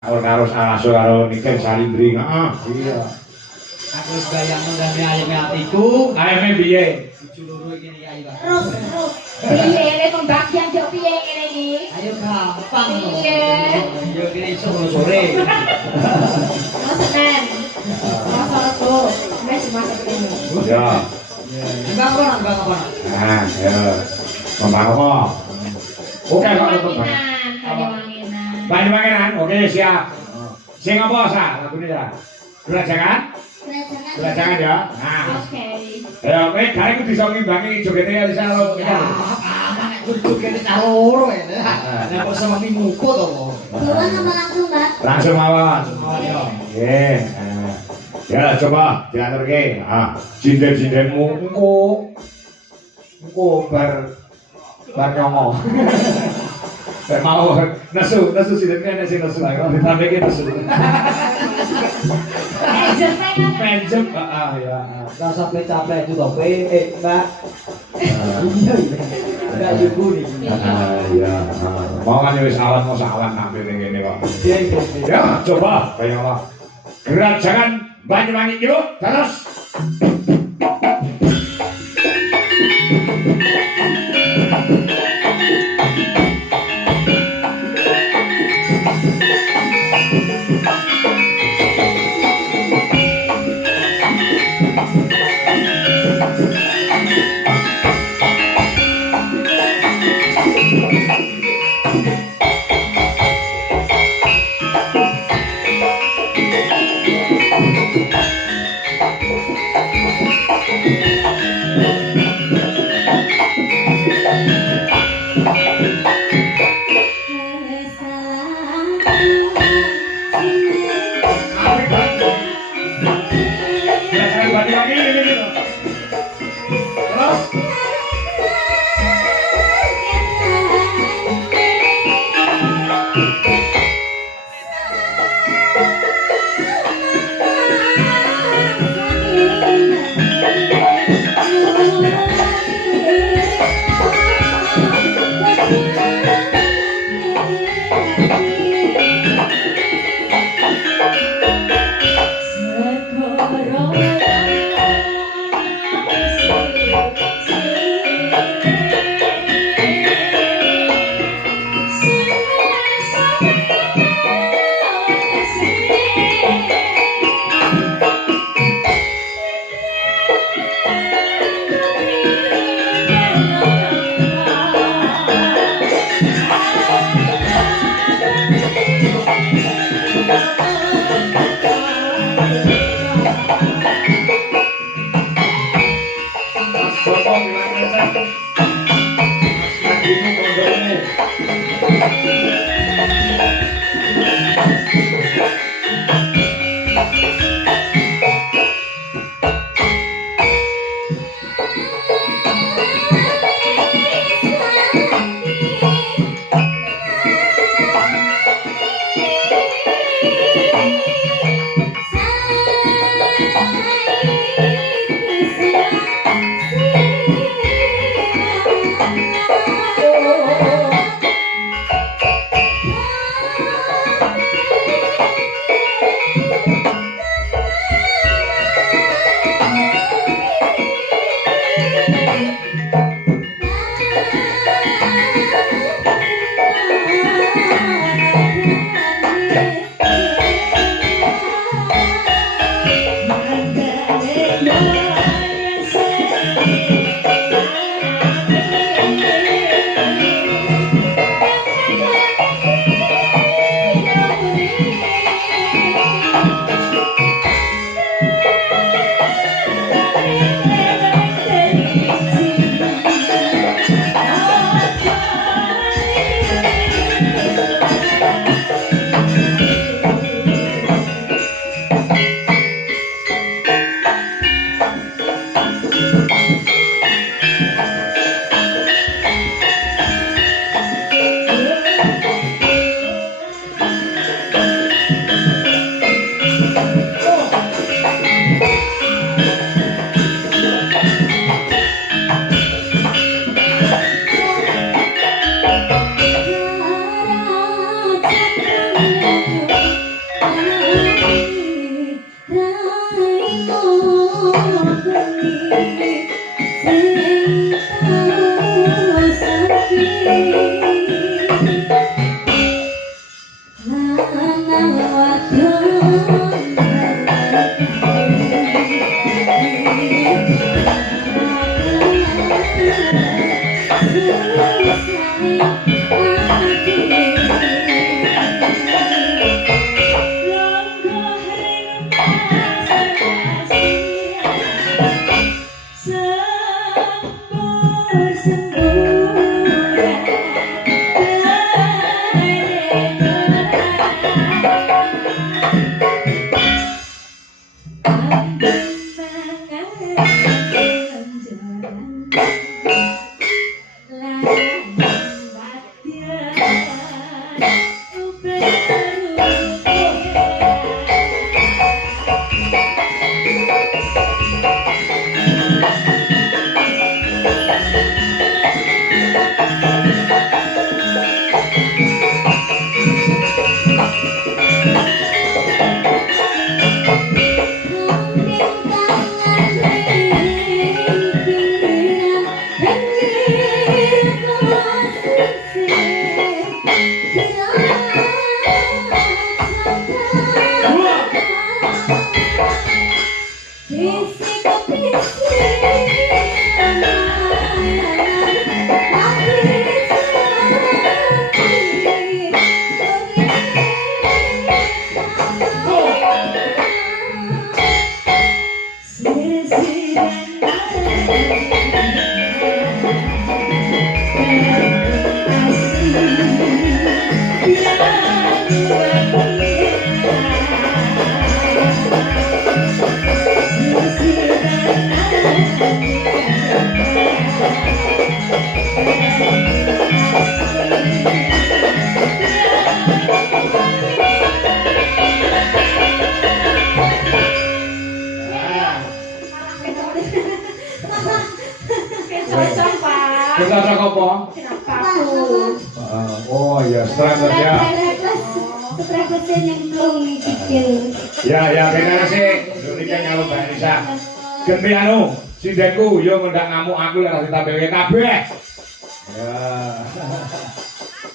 karo Saraso karo Niken Salindri. Heeh, iya. Aku wis bayang ndane ayame atiku. Ayame piye? Bojo loro iki nek ayo. Terus. Piye nek pembagian yo piye ngene iki? Ayo gampang. Piye? Yo kene iso sore. Senen. Masa Rebo. Wis masuk kene. Ya. Mbak kono. Nah, ya. Mbak apa? Oke, kok Banyuwanginan, Banyuwanginan. Banyuwanginan, oke siap. Sing apa sa lagune ya? Gelajangan? Gelajangan ya. Nah. Oke. Ya, kowe gare kudu iso ngimbangi jogete ya bisa lo. Nek kudu kene kaloro ya. Nek kok sama muko to. Duluan apa langsung, Mbak? Langsung mawon. Ayo. Nggih. Ya coba diaturke. Ah, jinden-jindenmu engko bar nyongo. Nek mau nesu sinden kene sing nesu ae kok ditambahke nesu. Penjem, ya. Ora sampe capek itu to kowe Mbak. Iya. Enggak ibu nih. Iya. Mau kan wis awan nampil ning kene kok. Iya. Ya, coba bayanglah. Gerak jangan Banyuwangi yuk, terus. Kita cocok apa? Oh iya, stress ya. Stress nyemplung iki. Ya, bener sih. Indonesia nyaluk Mbak Nisa. Genti anu, sindeku yo ngendak ngamuk aku lek ditampilke kabeh. Ya.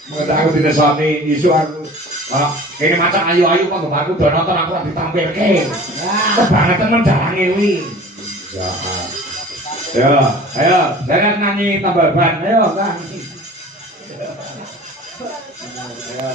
Ngendak aku ditesoni isu aku. Kene macam ayu-ayu kok aku do nonton aku ora ditampilke. Banget temen jalange kuwi. Ya. Ayo, jangan nyanyi tambal ban. Ayo, nyanyi.